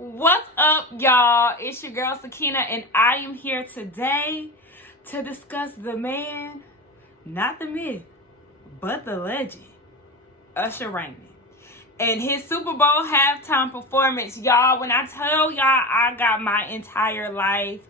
What's up, y'all? It's your girl Sakina, and I am here today to discuss the man, not the myth, but the legend, Usher and his Super Bowl halftime performance. Y'all, when I tell y'all I got my entire life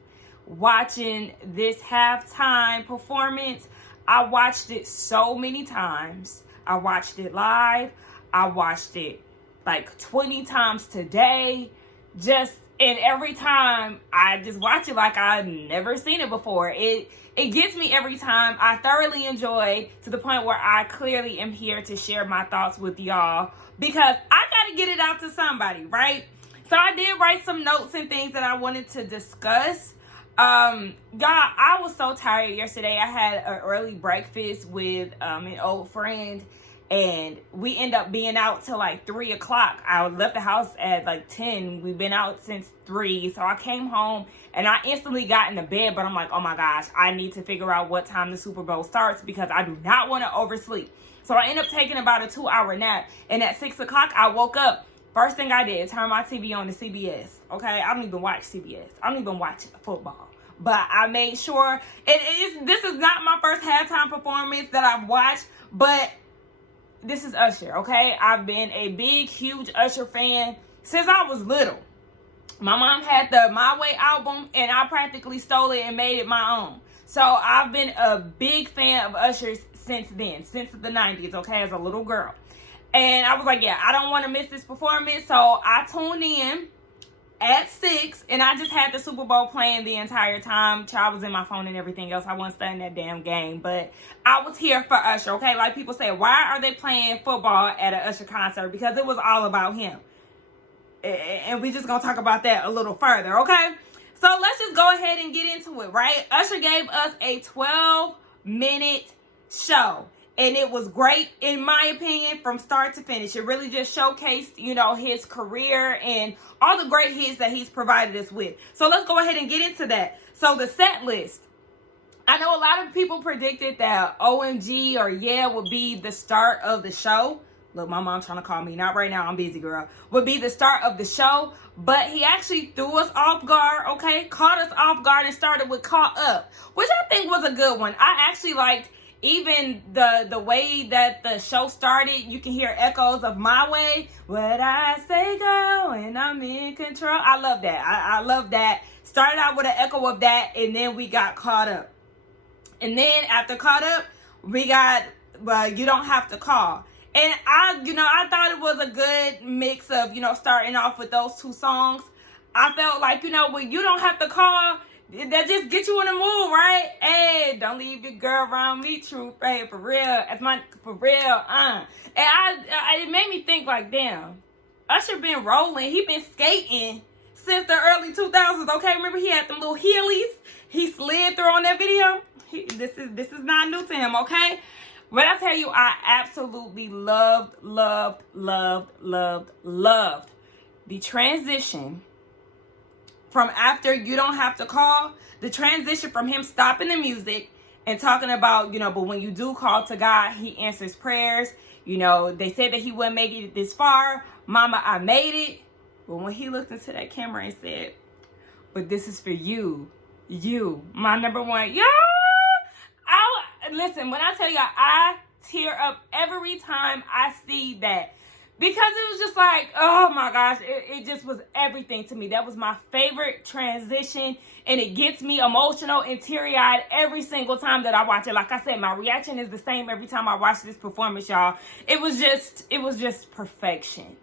watching this halftime performance, I watched it so many times. I watched it live. I watched it like 20 times today. And every time I just watch it like I've never seen it before. It gets me every time. I thoroughly enjoy, to the point where I clearly am here to share my thoughts with y'all, because I gotta get it out to somebody, right? So I did write some notes and things that I wanted to discuss. Y'all, I was so tired yesterday. I had an early breakfast with an old friend, and we end up being out till like 3 o'clock. I left the house at like 10. We've been out since 3. So I came home and I instantly got into bed. But I'm like, oh my gosh, I need to figure out what time the Super Bowl starts, because I do not want to oversleep. So I ended up taking about a 2-hour nap. And at 6 o'clock, I woke up. First thing I did, turn my TV on to CBS. Okay, I don't even watch CBS. I don't even watch football. But I made sure, this is not my first halftime performance that I've watched, but this is Usher, okay? I've been a big, huge Usher fan since I was little. My mom had the My Way album, and I practically stole it and made it my own. So I've been a big fan of Usher since then, since the 90s, okay, as a little girl. And I was like, yeah, I don't want to miss this performance. So I tuned in at 6, and I just had the Super Bowl playing the entire time. Child was in my phone and everything else. I wasn't studying that damn game, but I was here for Usher, okay? Like people say, why are they playing football at an Usher concert? Because it was all about him. And we just gonna talk about that a little further, okay? So let's just go ahead and get into it, right? Usher gave us a 12-minute show. And it was great, in my opinion, from start to finish. It really just showcased, his career and all the great hits that he's provided us with. So let's go ahead and get into that. So the set list. I know a lot of people predicted that OMG or Yeah would be the start of the show. Look, my mom's trying to call me. Not right now. I'm busy, girl. Would be the start of the show. But he actually threw us off guard, okay? Caught us off guard and started with Caught Up, which I think was a good one. I actually liked even the way that the show started. You can hear echoes of My Way. What I say go, and I'm in control. I love that. I love that. Started out with an echo of that, and then we got Caught Up. And then after Caught Up, we got You Don't Have to Call. And I thought it was a good mix of, starting off with those two songs. I felt like, when You Don't Have to Call, that just get you in the mood, right? Hey, don't leave your girl around me, true. Hey, for real. That's for real. And it made me think like, damn, Usher been rolling. He been skating since the early 2000s. Okay, remember he had them little heelys he slid through on that video? This is not new to him, okay? But I tell you, I absolutely loved the transition from after You Don't Have to Call, the transition from him stopping the music and talking about, but when you do call to God, he answers prayers. They said that he wouldn't make it this far. Mama, I made it. But when he looked into that camera and said, but this is for you, my number one. Y'all, listen, when I tell y'all, I tear up every time I see that. Because it was just like, oh my gosh, it just was everything to me. That was my favorite transition, and it gets me emotional and teary-eyed every single time that I watch it. Like I said, my reaction is the same every time I watch this performance, y'all. It was just perfection.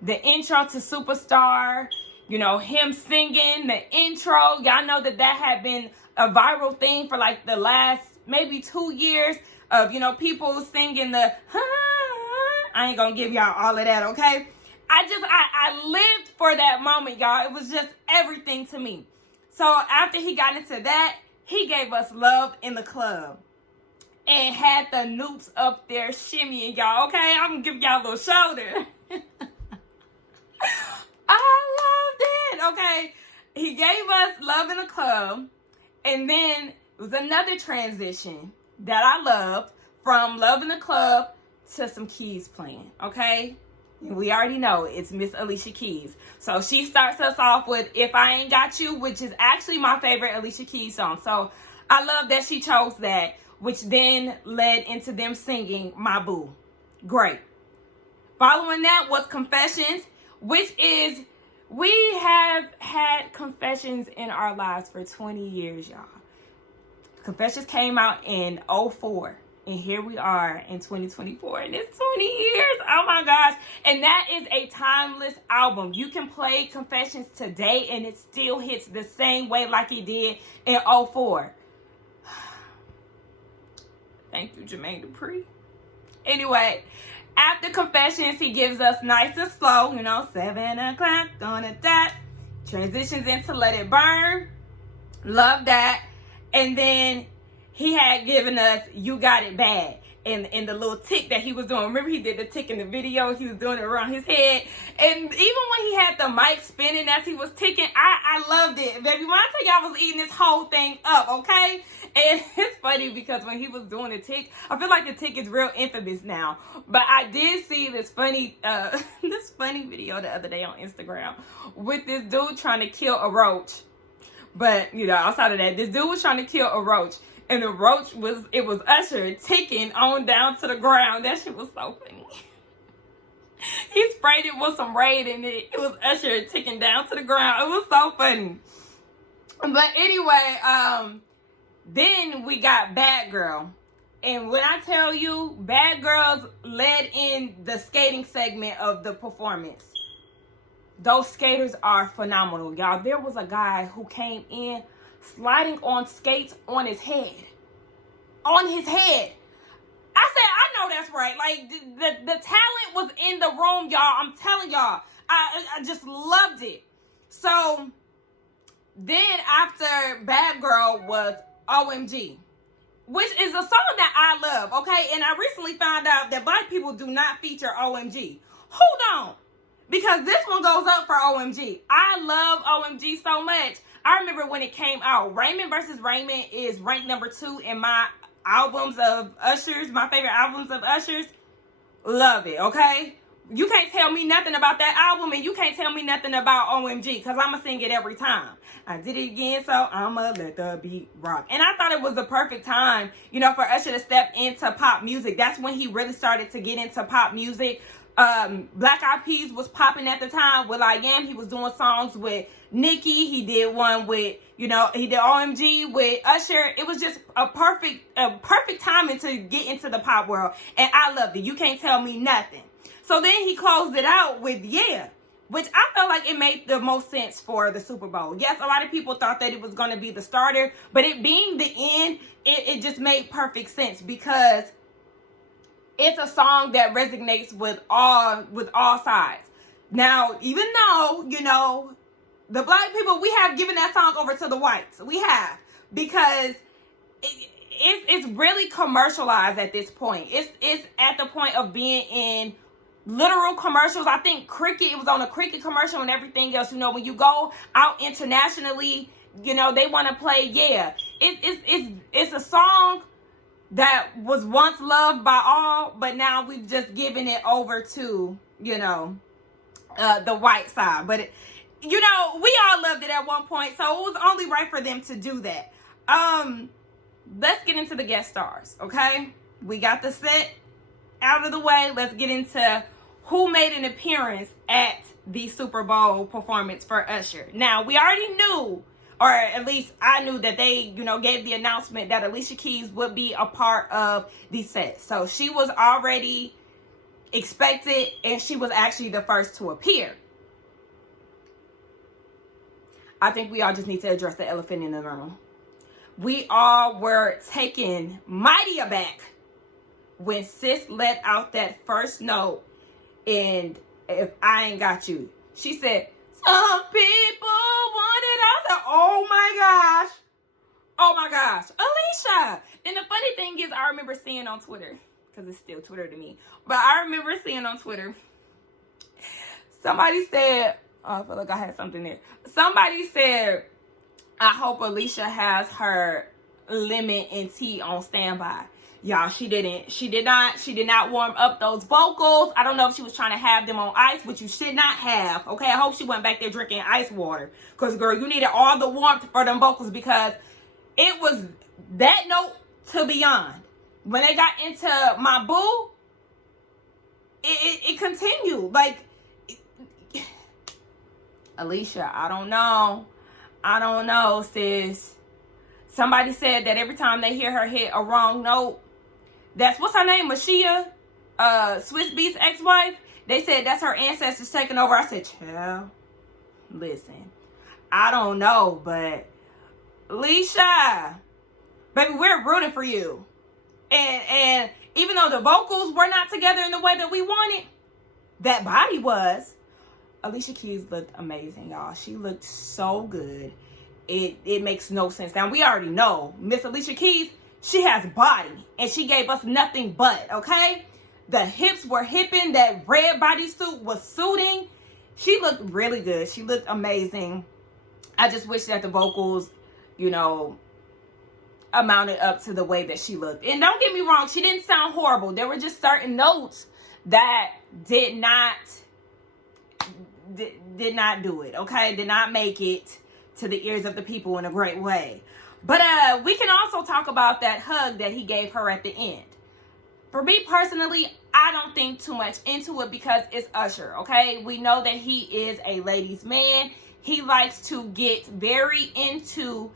The intro to Superstar, him singing, the intro. Y'all know that had been a viral thing for like the last maybe 2 years of, people singing the I ain't gonna give y'all all of that, okay? I lived for that moment, y'all. It was just everything to me. So after he got into that, he gave us Love in the Club and had the Noops up there shimmying, y'all, okay? I'm gonna give y'all a little shoulder. I loved it, okay? He gave us Love in the Club, and then it was another transition that I loved from Love in the Club to some keys playing, okay? We already know it's Miss Alicia Keys. So she starts us off with If I Ain't Got You, which is actually my favorite Alicia Keys song. So I love that she chose that, which then led into them singing My Boo. Great. Following that was Confessions, which is, we have had Confessions in our lives for 20 years, y'all. Confessions came out in 2004. And here we are in 2024, and it's 20 years. Oh my gosh. And that is a timeless album. You can play Confessions today and it still hits the same way like it did in 2004. Thank you, Jermaine Dupri. Anyway, after Confessions, he gives us Nice and Slow, 7 o'clock on a dot. Transitions into Let It Burn. Love that. And then he had given us You Got It Bad. And the little tick that he was doing. Remember, he did the tick in the video. He was doing it around his head. And even when he had the mic spinning as he was ticking, I loved it. Baby, when I tell you I was eating this whole thing up, okay? And it's funny because when he was doing the tick, I feel like the tick is real infamous now. But I did see this funny video the other day on Instagram with this dude trying to kill a roach. But, outside of that, this dude was trying to kill a roach. And the roach was Usher ticking on down to the ground. That shit was so funny. He sprayed it with some Raid and it was Usher ticking down to the ground. It was so funny. But anyway, then we got Bad Girl. And when I tell you, Bad Girls led in the skating segment of the performance. Those skaters are phenomenal, y'all. There was a guy who came in sliding on skates on his head. On his head. I said, I know that's right. Like, the talent was in the room, y'all. I'm telling y'all. I just loved it. So, then after Bad Girl was OMG, which is a song that I love, okay? And I recently found out that Black people do not feature OMG. Hold on. Because this one goes up for OMG. I love OMG so much. I remember when it came out, Raymond vs. Raymond is ranked number 2 in my albums of Usher's, my favorite albums of Usher's. Love it, okay? You can't tell me nothing about that album, and you can't tell me nothing about OMG, because I'm going to sing it every time. I did it again, so I'm going to let the beat rock. And I thought it was the perfect time, for Usher to step into pop music. That's when he really started to get into pop music. Black Eyed Peas was popping at the time. Will.I.Am, he was doing songs with Nicki. He did one with, he did OMG with Usher. It was just a perfect timing to get into the pop world. And I loved it. You can't tell me nothing. So then he closed it out with Yeah, which I felt like it made the most sense for the Super Bowl. Yes, a lot of people thought that it was going to be the starter, but it being the end, it just made perfect sense because it's a song that resonates with all sides. Now, even though, the Black people, we have given that song over to the whites. We have. Because it's really commercialized at this point. It's at the point of being in literal commercials. I think Cricket, it was on a Cricket commercial and everything else. When you go out internationally, they want to play Yeah. It's a song that was once loved by all, but now we've just given it over to, the white side. But, we all loved it at one point, so it was only right for them to do that. Let's get into the guest stars, okay? We got the set out of the way. Let's get into who made an appearance at the Super Bowl performance for Usher. Now, we already knew, or at least I knew that they, gave the announcement that Alicia Keys would be a part of the set. So she was already expected, and she was actually the first to appear. I think we all just need to address the elephant in the room. We all were taken mighty aback when Sis let out that first note in If I Ain't Got You. She said, some people want it. I said, oh my gosh, Alicia. And the funny thing is, I remember seeing on Twitter, because it's still Twitter to me, but I remember seeing on Twitter, somebody said, I feel like I had something there. Somebody said, I hope Alicia has her lemon and tea on standby. Y'all, she didn't. She did not warm up those vocals. I don't know if she was trying to have them on ice, which you should not have. Okay, I hope she went back there drinking ice water. Because, girl, you needed all the warmth for them vocals because it was that note to beyond. When they got into My Boo, it continued. Like, Alicia, I don't know, sis. Somebody said that every time they hear her hit a wrong note, that's, what's her name, H.E.R, Swiss Beats ex-wife. They said that's her ancestors taking over. I said, child, listen, I don't know, but Alicia, baby, we're rooting for you. And even though the vocals were not together in the way that we wanted, that body was. Alicia Keys looked amazing, y'all. She looked so good. It makes no sense. Now, we already know Miss Alicia Keys, she has body, and she gave us nothing but, okay? The hips were hipping. That red bodysuit was suiting. She looked really good. She looked amazing. I just wish that the vocals, you know, amounted up to the way that she looked. And don't get me wrong, she didn't sound horrible. There were just certain notes that did not do it, okay? Did not make it to the ears of the people in a great way. But we can also talk about that hug that he gave her at the end. For me personally, I don't think too much into it because it's Usher, okay? We know that he is a ladies' man. He likes to get very into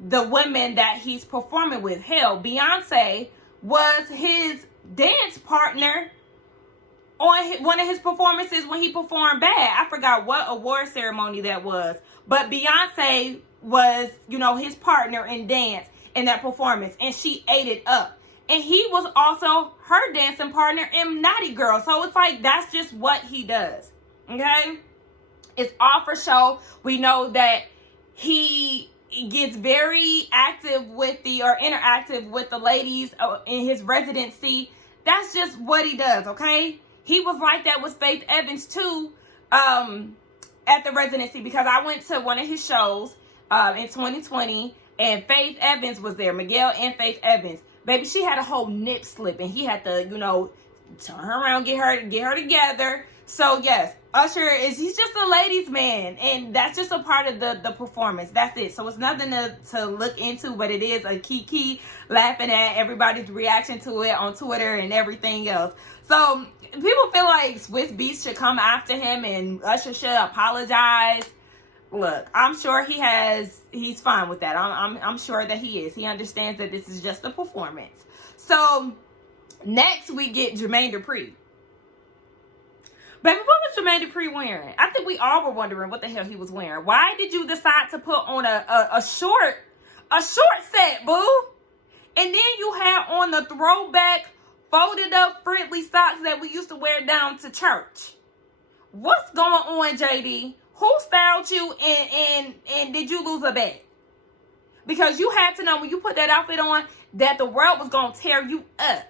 the women that he's performing with. Hell, Beyonce was his dance partner on one of his performances when he performed Bad. I forgot what award ceremony that was. But Beyonce was, you know, his partner in dance in that performance. And she ate it up. And he was also her dancing partner in Naughty Girl. So it's like, that's just what he does. Okay? It's all for show. We know that he gets very active with interactive with the ladies in his residency. That's just what he does, okay? He was like that with Faith Evans too at the residency, because I went to one of his shows in 2020 and Faith Evans was there. Miguel and Faith Evans. Baby, she had a whole nip slip and he had to, you know, turn her around, get her together. So yes, Usher he's just a ladies' man, and that's just a part of the performance. That's it. So it's nothing to look into, but it is a kiki laughing at everybody's reaction to it on Twitter and everything else. So people feel like Swiss Beats should come after him and Usher should apologize. Look, I'm sure he's fine with that. I'm sure that he is. He understands that this is just a performance. So next we get Jermaine Dupri. Baby, what was Jermaine Dupri wearing? I think we all were wondering what the hell he was wearing. Why did you decide to put on a short set, boo? And then you had on the throwback folded up friendly socks that we used to wear down to church. What's going on, JD? Who styled you and did you lose a bet? Because you had to know when you put that outfit on that the world was going to tear you up.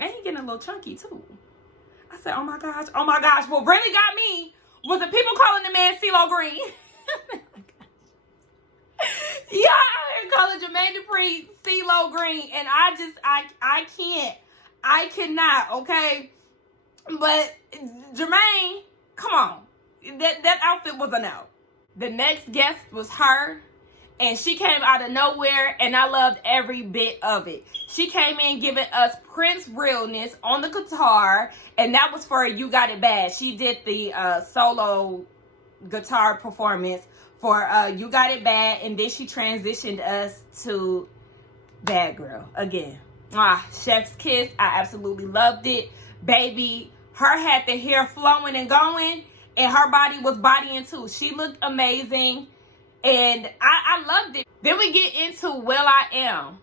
And he getting a little chunky too. I said, oh my gosh. What really got me was the people calling the man CeeLo Green. Yeah, I heard calling Jermaine Dupri CeeLo Green. And I cannot, okay? But Jermaine, come on. That outfit was a no. The next guest was H.E.R. And she came out of nowhere, and I loved every bit of it. She came in giving us Prince realness on the guitar, and that was for You Got It Bad. She did the solo guitar performance for You Got It Bad, and then she transitioned us to Bad Girl again. Chef's kiss. I absolutely loved it. Baby, her had the hair flowing and going, and her body was bodying too. She looked amazing. And I loved it. Then we get into Will.I.Am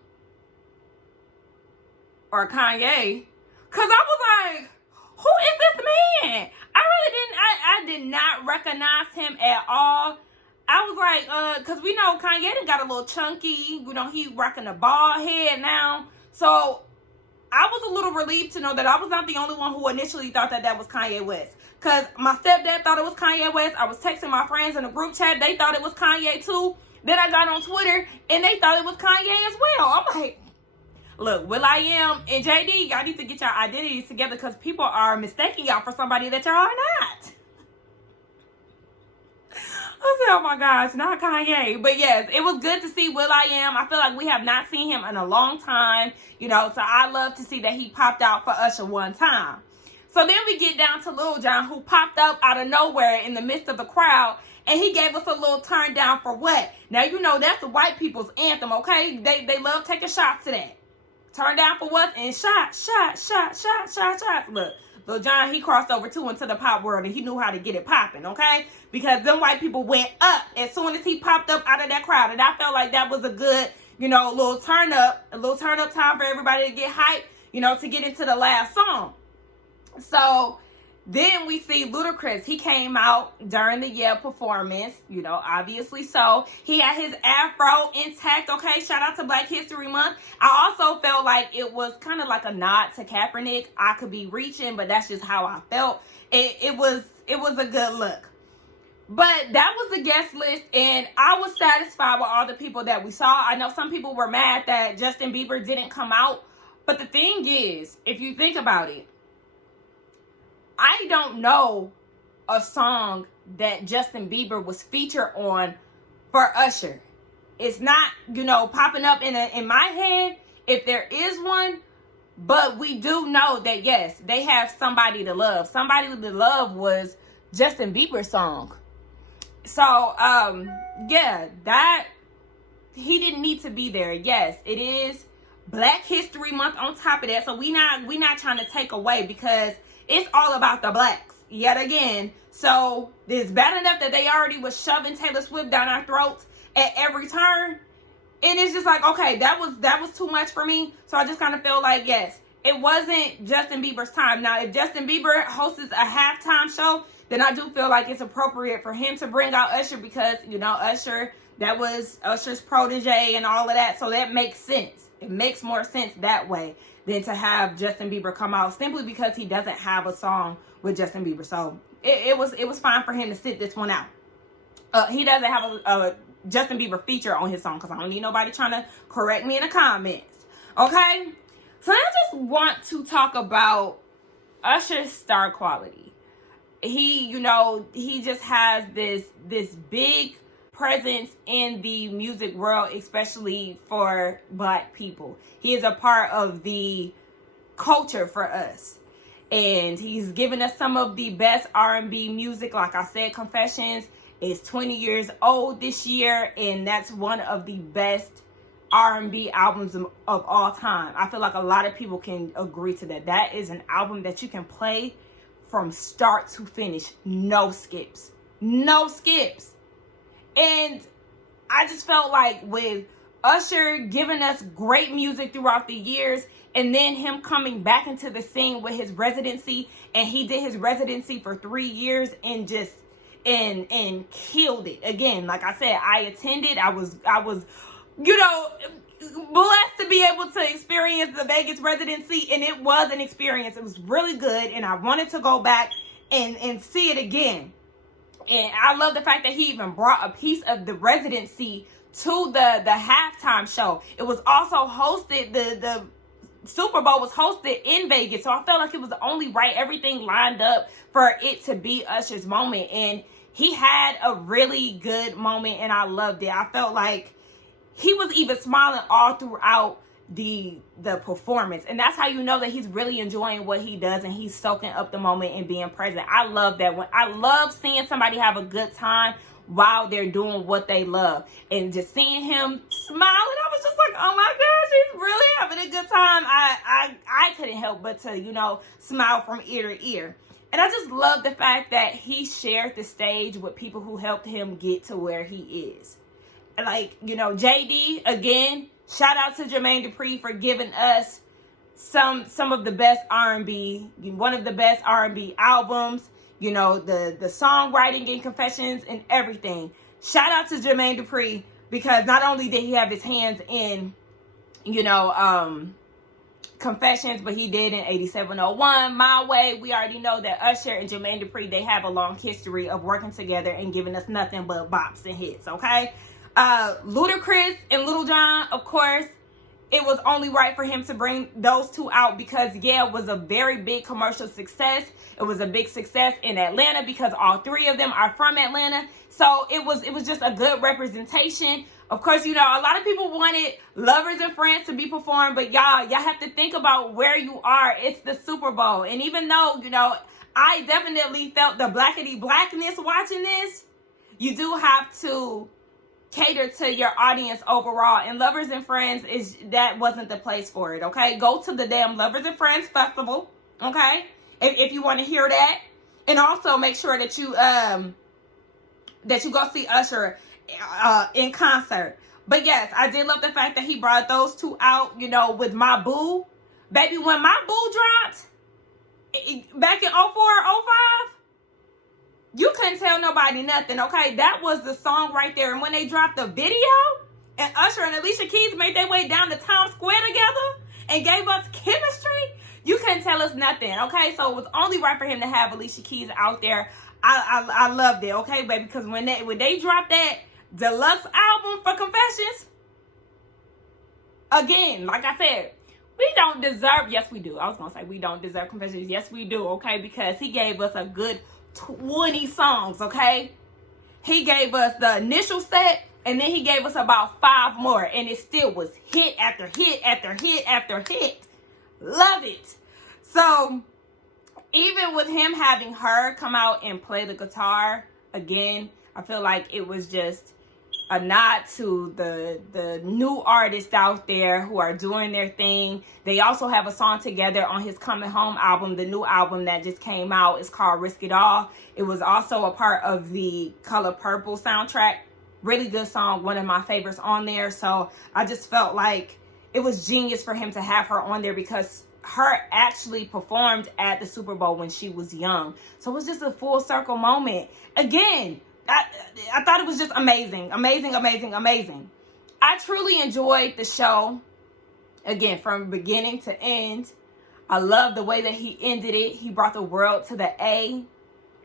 or Kanye. Because I was like, who is this man? I did not recognize him at all. I was like, because we know Kanye done got a little chunky. You know, he rocking a bald head now. So I was a little relieved to know that I was not the only one who initially thought that was Kanye West. Because my stepdad thought it was Kanye West. I was texting my friends in the group chat. They thought it was Kanye too. Then I got on Twitter and they thought it was Kanye as well. I'm like, look, Will.I.Am and JD, y'all need to get your identities together because people are mistaking y'all for somebody that y'all are not. I said, oh my gosh, not Kanye. But yes, it was good to see Will.I.Am. I feel like we have not seen him in a long time, you know, so I love to see that he popped out for Usher one time. So then we get down to Lil Jon, who popped up out of nowhere in the midst of the crowd, and he gave us a little turn down for what? Now, you know, that's the white people's anthem, okay? They love taking shots to that. Turn down for what? And shot. Look, Lil Jon, he crossed over too into the pop world, and he knew how to get it popping, okay? Because them white people went up as soon as he popped up out of that crowd. And I felt like that was a good, you know, a little turn up time for everybody to get hyped, you know, to get into the last song. So then we see Ludacris. He came out during the H.E.R performance, you know, obviously so. He had his afro intact, okay? Shout out to Black History Month. I also felt like it was kind of like a nod to Kaepernick. I could be reaching, but that's just how I felt. It was a good look. But that was the guest list, and I was satisfied with all the people that we saw. I know some people were mad that Justin Bieber didn't come out, but the thing is, if you think about it, I don't know a song that Justin Bieber was featured on for Usher. It's not, you know, popping up in my head if there is one, but we do know that, yes, they have Somebody to Love. Somebody to Love was Justin Bieber's song. So, yeah, that, he didn't need to be there. Yes, it is Black History Month on top of that. So we not trying to take away, because it's all about the blacks yet again. So it's bad enough that they already was shoving Taylor Swift down our throats at every turn. And it's just like, okay, that was too much for me. So I just kind of feel like, yes, it wasn't Justin Bieber's time. Now, if Justin Bieber hosts a halftime show, then I do feel like it's appropriate for him to bring out Usher, because, you know, Usher, that was Usher's protege and all of that. So that makes sense. It makes more sense that way than to have Justin Bieber come out, simply because he doesn't have a song with Justin Bieber. So it was fine for him to sit this one out. He doesn't have a Justin Bieber feature on his song, because I don't need nobody trying to correct me in the comments. Okay? So I just want to talk about Usher's star quality. He, you know, he just has this big presence in the music world, especially for black people. He is a part of the culture for us. And he's given us some of the best R&B music. Like I said, Confessions is 20 years old this year, and that's one of the best R&B albums of all time. I feel like a lot of people can agree to that. That is an album that you can play from start to finish. No skips. No skips. And I just felt like with Usher giving us great music throughout the years, and then him coming back into the scene with his residency, and he did his residency for 3 years and just and killed it. Again, like I said, I attended. I was you know, blessed to be able to experience the Vegas residency, and it was an experience. It was really good, and I wanted to go back and see it again. And I love the fact that he even brought a piece of the residency to the halftime show. It was also hosted, the Super Bowl was hosted in Vegas, so I felt like it was only right. Everything lined up for it to be Usher's moment, and he had a really good moment, and I loved it. I felt like he was even smiling all throughout the performance, and that's how you know that he's really enjoying what he does, and he's soaking up the moment and being present. I love that. When I love seeing somebody have a good time while they're doing what they love, and just seeing him smile, and I was just like, oh my gosh, he's really having a good time. I couldn't help but to, you know, smile from ear to ear. And I just love the fact that he shared the stage with people who helped him get to where he is. Like, you know, JD, again, shout out to Jermaine Dupri for giving us some of the best R&B, one of the best R&B albums, you know, the songwriting in Confessions and everything. Shout out to Jermaine Dupri, because not only did he have his hands in, you know, Confessions, but he did in 8701, My Way. We already know that Usher and Jermaine Dupri, they have a long history of working together and giving us nothing but bops and hits, okay? Ludacris and Lil Jon, of course, it was only right for him to bring those two out because, yeah, it was a very big commercial success. It was a big success in Atlanta because all three of them are from Atlanta. So it was just a good representation. Of course, you know, a lot of people wanted Lovers and Friends to be performed, but y'all have to think about where you are. It's the Super Bowl. And even though, you know, I definitely felt the blackity blackness watching this, you do have to cater to your audience overall, and Lovers and Friends that wasn't the place for it. Okay, go to the damn Lovers and Friends festival, okay, if you want to hear that. And also make sure that you go see Usher in concert. But yes, I did love the fact that he brought those two out, you know, with My Boo. Baby, when My Boo dropped back in 04, 05, you couldn't tell nobody nothing, okay? That was the song right there. And when they dropped the video, and Usher and Alicia Keys made their way down to Times Square together and gave us chemistry, you couldn't tell us nothing, okay? So it was only right for him to have Alicia Keys out there. I loved it, okay, baby? Because when they dropped that deluxe album for Confessions, again, like I said, we don't deserve, yes we do. I was going to say we don't deserve Confessions. Yes we do, okay? Because he gave us a good 20 songs, okay? He gave us the initial set, and then he gave us about 5 more, and it still was hit after hit after hit after hit. Love it. So even with him having her come out and play the guitar again, I feel like it was just a nod to the new artists out there who are doing their thing. They also have a song together on his Coming Home album, the new album that just came out. It's called Risk It All. It was also a part of the Color Purple soundtrack. Really good song, one of my favorites on there. So I just felt like it was genius for him to have her on there because her actually performed at the Super Bowl when she was young. So it was just a full circle moment. Again, I thought it was just amazing. Amazing, amazing, amazing. I truly enjoyed the show. Again, from beginning to end. I love the way that he ended it. He brought the world to the A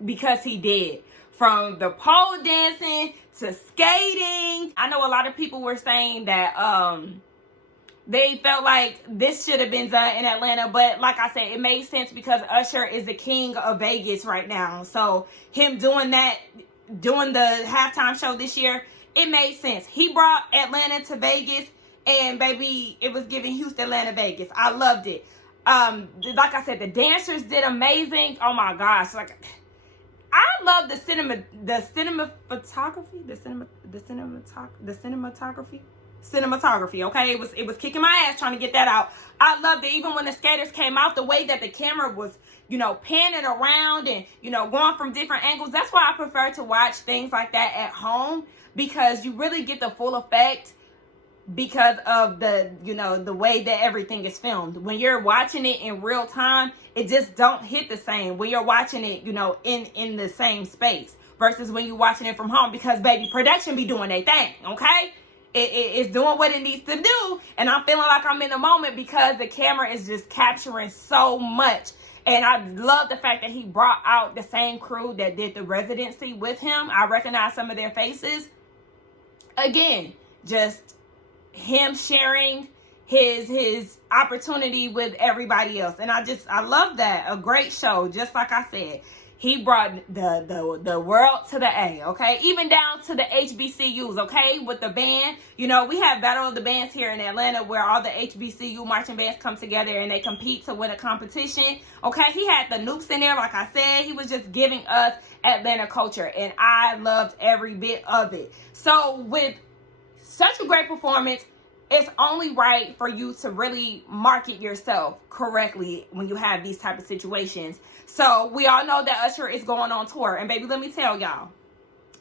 because he did. From the pole dancing to skating. I know a lot of people were saying that they felt like this should have been done in Atlanta. But like I said, it made sense because Usher is the king of Vegas right now. So him doing that, doing the halftime show this year, it made sense. He brought Atlanta to Vegas, and baby, it was giving Houston, Atlanta, Vegas. I loved it. Like I said, the dancers did amazing. Oh my gosh, like I love the cinematography. Okay, it was kicking my ass trying to get that out. I loved it. Even when the skaters came out, the way that the camera was, you know, panning around and, you know, going from different angles. That's why I prefer to watch things like that at home, because you really get the full effect because of the, you know, the way that everything is filmed. When you're watching it in real time, it just don't hit the same when you're watching it, you know, in the same space versus when you're watching it from home, because baby, production be doing their thing, okay? It's doing what it needs to do, and I'm feeling like I'm in the moment because the camera is just capturing so much. And I love the fact that he brought out the same crew that did the residency with him. I recognize some of their faces. Again, just him sharing his opportunity with everybody else. And I love that. A great show, just like I said. He brought the world to the A, okay? Even down to the HBCUs, okay? With the band. You know, we have Battle of the Bands here in Atlanta where all the HBCU marching bands come together and they compete to win a competition, okay? He had the Noops in there, like I said. He was just giving us Atlanta culture, and I loved every bit of it. So with such a great performance, it's only right for you to really market yourself correctly when you have these type of situations. So we all know that Usher is going on tour. And baby, let me tell y'all,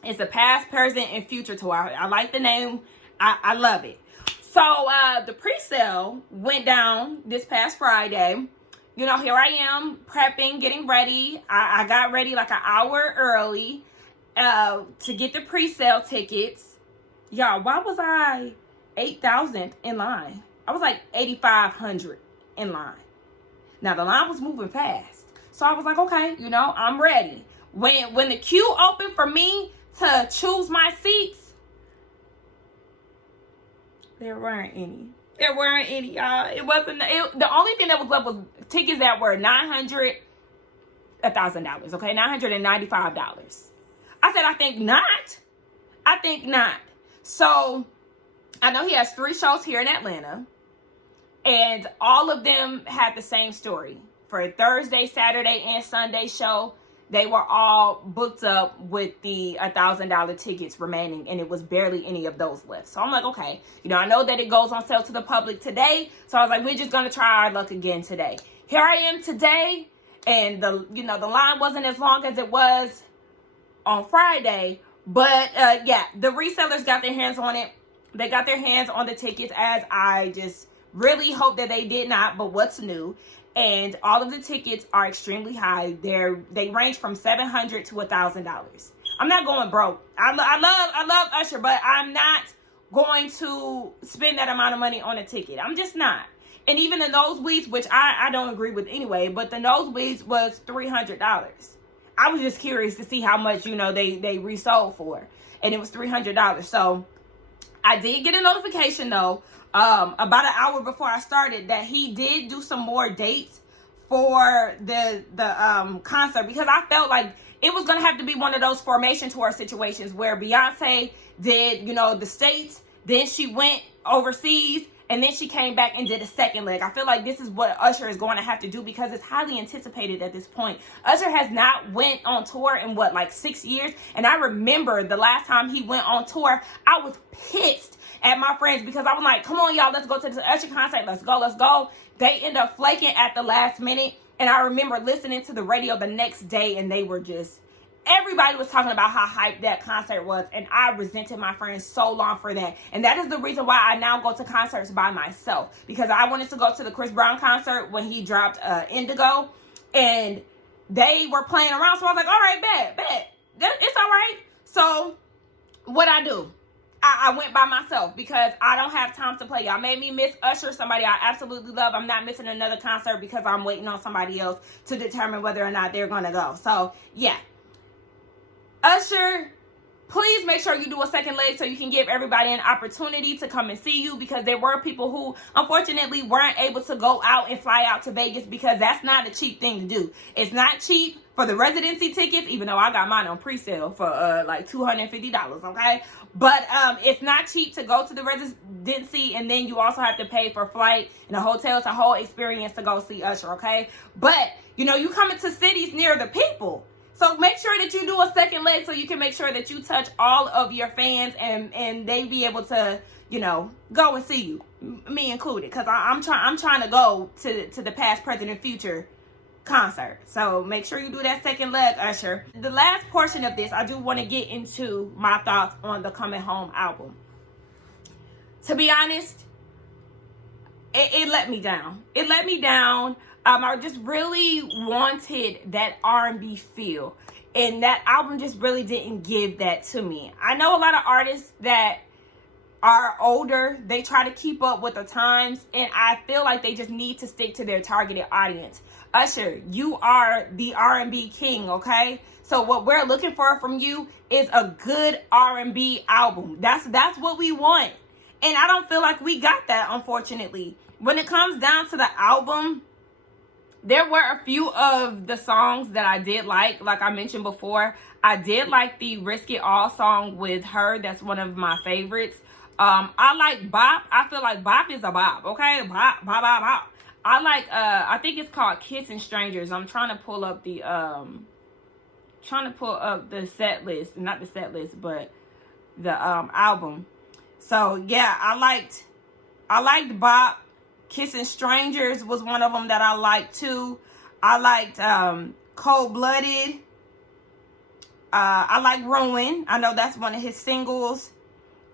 it's a past, present, and future tour. I like the name. I love it. So the pre-sale went down this past Friday. You know, here I am prepping, getting ready. I got ready like an hour early to get the pre-sale tickets. Y'all, why was I 8,000 in line? I was like 8,500 in line. Now the line was moving fast. So I was like, okay, you know, I'm ready. When the queue opened for me to choose my seats, There weren't any. There weren't any, y'all. It wasn't. The only thing that was left was tickets that were $1,000, okay? $995. I said, I think not. I think not. So, I know he has 3 shows here in Atlanta. And all of them had the same story. For a Thursday, Saturday, and Sunday show, they were all booked up with the $1,000 tickets remaining, and it was barely any of those left. So I'm like, okay, I know that it goes on sale to the public today. So I was like, we're just gonna try our luck again today. Here I am today, and the line wasn't as long as it was on Friday, but yeah, the resellers got their hands on it. They got their hands on the tickets, as I just really hope that they did not, but what's new? And all of the tickets are extremely high. They range from $700 to $1,000. I'm not going broke. I love Usher, but I'm not going to spend that amount of money on a ticket. I'm just not. And even the nosebleeds, which I don't agree with anyway, but the nosebleeds was $300. I was just curious to see how much, they resold for. And it was $300. So I did get a notification though, about an hour before I started, that he did do some more dates for the concert, because I felt like it was going to have to be one of those formation tour situations where Beyonce did, the States, then she went overseas, and then she came back and did a second leg. I feel like this is what Usher is going to have to do, because it's highly anticipated at this point. Usher has not went on tour in 6 years? And I remember the last time he went on tour, I was pissed at my friends, because I was like, come on, y'all, let's go to the Usher concert. Let's go. They end up flaking at the last minute. And I remember listening to the radio the next day, and they were just, everybody was talking about how hyped that concert was. And I resented my friends so long for that. And that is the reason why I now go to concerts by myself, because I wanted to go to the Chris Brown concert when he dropped Indigo, and they were playing around. So I was like, all right, bet. It's all right. So what I do? I went by myself, because I don't have time to play. Y'all made me miss Usher, somebody I absolutely love. I'm not missing another concert because I'm waiting on somebody else to determine whether or not they're going to go. So, yeah. Usher, please make sure you do a second leg so you can give everybody an opportunity to come and see you, because there were people who unfortunately weren't able to go out and fly out to Vegas, because that's not a cheap thing to do. It's not cheap for the residency tickets, even though I got mine on pre-sale for like $250, okay? But it's not cheap to go to the residency, and then you also have to pay for flight and a hotel. It's a whole experience to go see Usher, okay? But, you coming to cities near the people. So make sure that you do a second leg so you can make sure that you touch all of your fans, and they be able to, go and see you, me included, because I'm trying to go to the past, present, and future concert. So make sure you do that second leg, Usher. The last portion of this, I do want to get into my thoughts on the Coming Home album. To be honest, it let me down. It let me down. I just really wanted that R&B feel, and that album just really didn't give that to me. I know a lot of artists that are older, they try to keep up with the times, and I feel like they just need to stick to their targeted audience. Usher, you are the R&B king, okay? So what we're looking for from you is a good R&B album. That's what we want. And I don't feel like we got that, unfortunately. When it comes down to the album, there were a few of the songs that I did like I mentioned before. I did like the Risk It All song with H.E.R. That's one of my favorites. I like Bop. I feel like Bop is a bop, okay? Bop. I like, I think it's called Kissing Strangers. I'm trying to pull up the set list. Not the set list, but the album. So, yeah, I liked Bop. Kissing Strangers was one of them that I liked, too. I liked Cold Blooded. I like Ruin. I know that's one of his singles.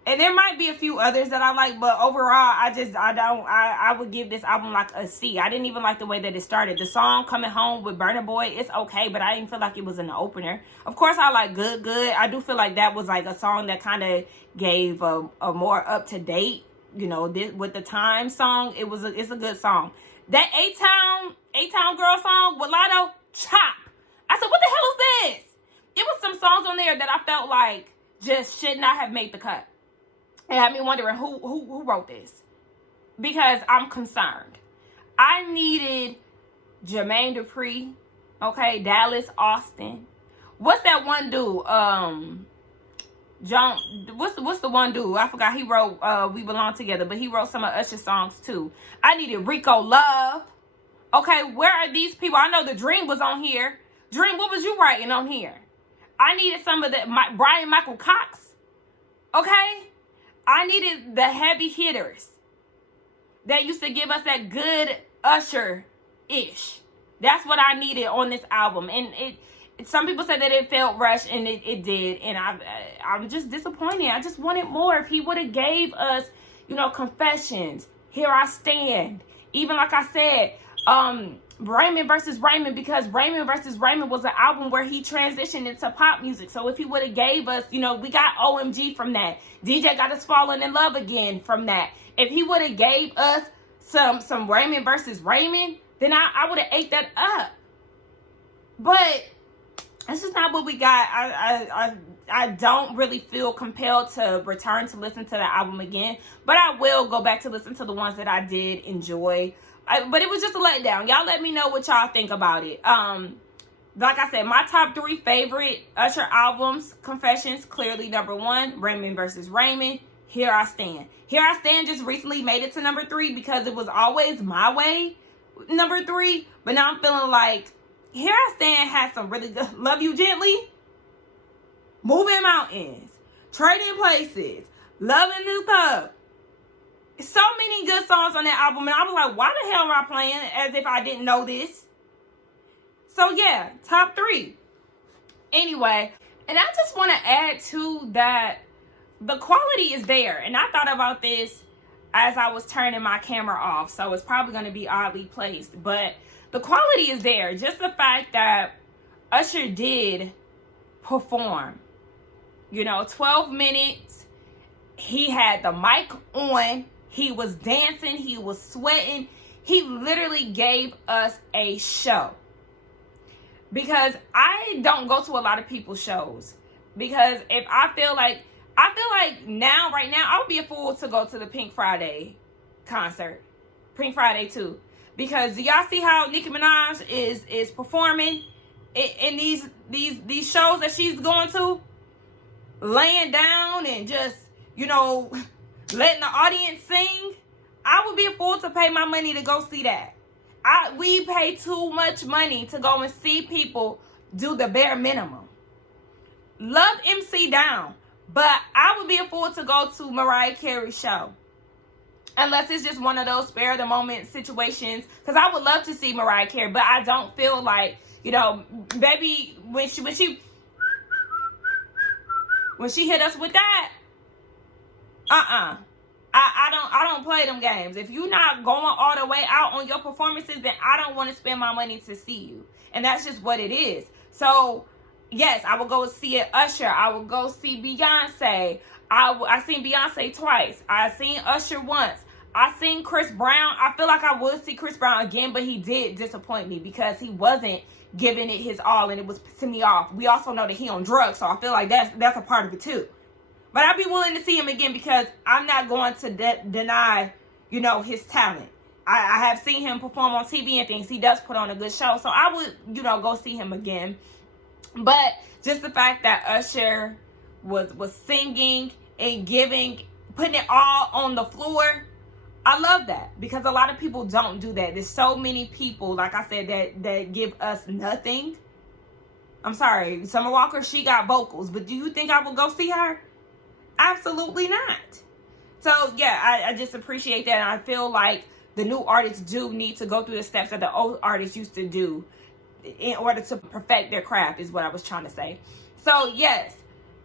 And there might be a few others that I like, but overall, I would give this album like a C. I didn't even like the way that it started. The song Coming Home with Burna Boy, it's okay, but I didn't feel like it was in the opener. Of course, I like Good. I do feel like that was like a song that kind of gave a more up-to-date, with the time song. It's a good song. That A-Town Girl song with Lotto, chop. I said, what the hell is this? It was some songs on there that I felt like just should not have made the cut. It had me wondering who wrote this, because I'm concerned. I needed Jermaine Dupri, okay, Dallas Austin. What's that one dude? John, what's the one dude? I forgot. He wrote We Belong Together, but he wrote some of Usher's songs too. I needed Rico Love. Okay, where are these people? I know the Dream was on here. Dream, what was you writing on here? I needed some of the Brian Michael Cox. Okay, I needed the heavy hitters that used to give us that good Usher-ish. That's what I needed on this album. And some people said that it felt rushed, and it did. And I'm just disappointed. I just wanted more. If he would have gave us, Confessions, Here I Stand. Even like I said, Raymond versus Raymond, because Raymond versus Raymond was an album where he transitioned into pop music. So if he would have gave us, we got OMG from that. DJ Got Us Falling in Love Again from that. If he would have gave us some Raymond versus Raymond, then I would have ate that up. But that's just not what we got. I don't really feel compelled to return to listen to the album again, but I will go back to listen to the ones that I did enjoy. But it was just a letdown. Y'all let me know what y'all think about it. Like I said, my top 3 favorite Usher albums: Confessions, clearly number 1. Raymond versus Raymond. Here I Stand. Here I Stand just recently made it to number 3 because it was always my way, number 3. But now I'm feeling like Here I Stand has some really good. Love You Gently, Moving Mountains, Trading Places, Loving New Thug. So many good songs on that album, and I was like, why the hell am I playing as if I didn't know this? So yeah, top 3. Anyway, and I just want to add to that, the quality is there. And I thought about this as I was turning my camera off, so it's probably going to be oddly placed, but the quality is there. Just the fact that Usher did perform, 12 minutes, he had the mic on, he was dancing, he was sweating, he literally gave us a show. Because I don't go to a lot of people's shows, because if I feel like right now, I would be a fool to go to the Pink Friday concert. Pink Friday 2. Because do y'all see how Nicki Minaj is performing in these shows that she's going to? Laying down and just, letting the audience sing. I would be a fool to pay my money to go see that. We pay too much money to go and see people do the bare minimum. Love MC down. But I would be a fool to go to Mariah Carey's show. Unless it's just one of those spare of the moment situations. Because I would love to see Mariah Carey. But I don't feel like, baby, when she hit us with that, I don't play them games. If you're not going all the way out on your performances, then I don't want to spend my money to see you. And that's just what it is. So, yes, I will go see it. Usher. I will go see Beyonce. I seen Beyonce twice. I seen Usher once. I seen Chris Brown. I feel like I would see Chris Brown again, but he did disappoint me because he wasn't giving it his all, and it was pissing me off. We also know that he on drugs, so I feel like that's a part of it too. But I'd be willing to see him again because I'm not going to deny, his talent. I have seen him perform on TV and things. He does put on a good show, so I would, go see him again. But just the fact that Usher was singing and putting it all on the floor, I love that, because a lot of people don't do that. There's so many people, like I said, that give us nothing. I'm sorry, Summer Walker, she got vocals, but do you think I will go see her? Absolutely not. So yeah, I just appreciate that, and I feel like the new artists do need to go through the steps that the old artists used to do in order to perfect their craft, is what I was trying to say. So yes,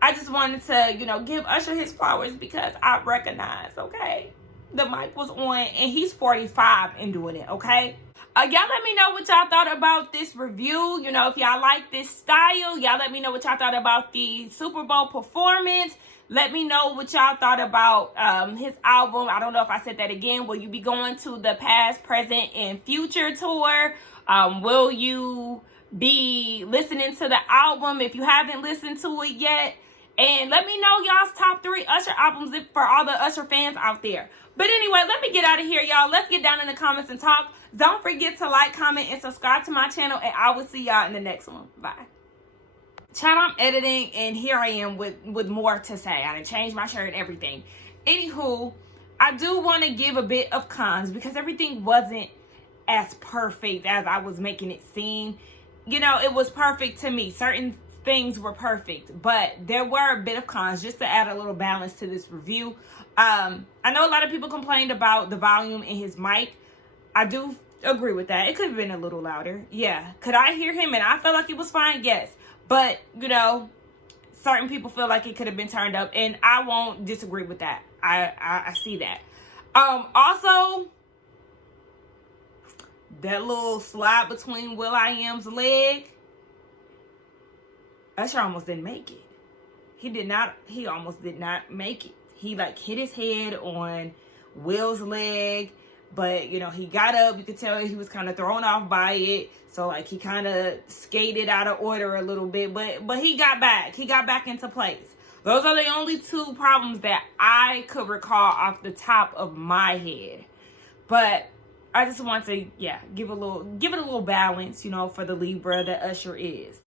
I just wanted to, give Usher his flowers, because I recognize, okay, the mic was on, and he's 45 and doing it, okay? Y'all let me know what y'all thought about this review. If y'all like this style, y'all let me know what y'all thought about the Super Bowl performance. Let me know what y'all thought about his album. I don't know if I said that again. Will you be going to the Past, Present, and Future tour? Will you be listening to the album if you haven't listened to it yet? And let me know y'all's top 3 Usher albums for all the Usher fans out there. But anyway, let me get out of here, y'all. Let's get down in the comments and talk. Don't forget to like, comment, and subscribe to my channel. And I will see y'all in the next one. Bye. Chat, I'm editing, and here I am with more to say. I done changed my shirt and everything. Anywho, I do want to give a bit of cons because everything wasn't as perfect as I was making it seem. You know, it was perfect to me. Certain things were perfect, but there were a bit of cons just to add a little balance to this review. I know a lot of people complained about the volume in his mic. I do agree with that. It could have been a little louder. Yeah. Could I hear him and I felt like it was fine? Yes. But, you know, certain people feel like it could have been turned up, and I won't disagree with that. I see that. Also, that little slide between Will.I.Am's leg, Usher almost didn't make it. He almost did not make it. He like hit his head on Will's leg, but you know, he got up. You could tell he was kind of thrown off by it. So like he kind of skated out of order a little bit, but he got back. He got back into place. Those are the only 2 problems that I could recall off the top of my head. But I just want to, give it a little balance, you know, for the Libra that Usher is.